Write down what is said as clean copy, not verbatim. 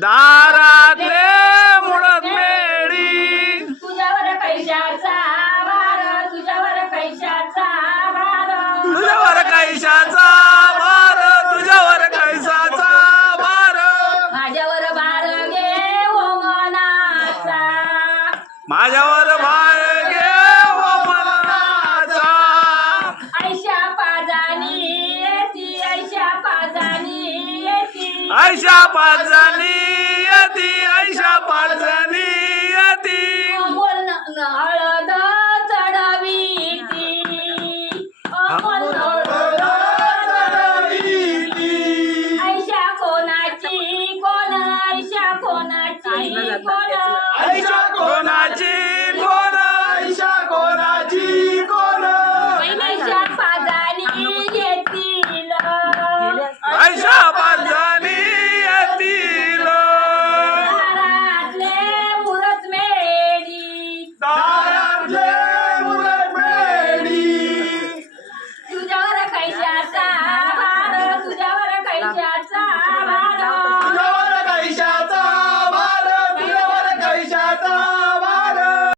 दारातले मुळत मेडी तुझ्यावर पैशाचा भार, तुझ्यावर पैशाचा भार, तुझ्यावर कैशाचा भार, तुझ्यावर कैसाचा भार, माझ्यावर भार घे ओ मनाचा, माझ्यावर भार घेव मनाचा. ऐशा पाजानी येती, ऐशा पाजानी येती, ऐशा पाचजणी यती, ऐशा पाचजणी यती, बोलणं हळद चढवीती, हळद ऐशा कोणाची कोण, ऐशा कोणाची कोण, ऐशा कोणाची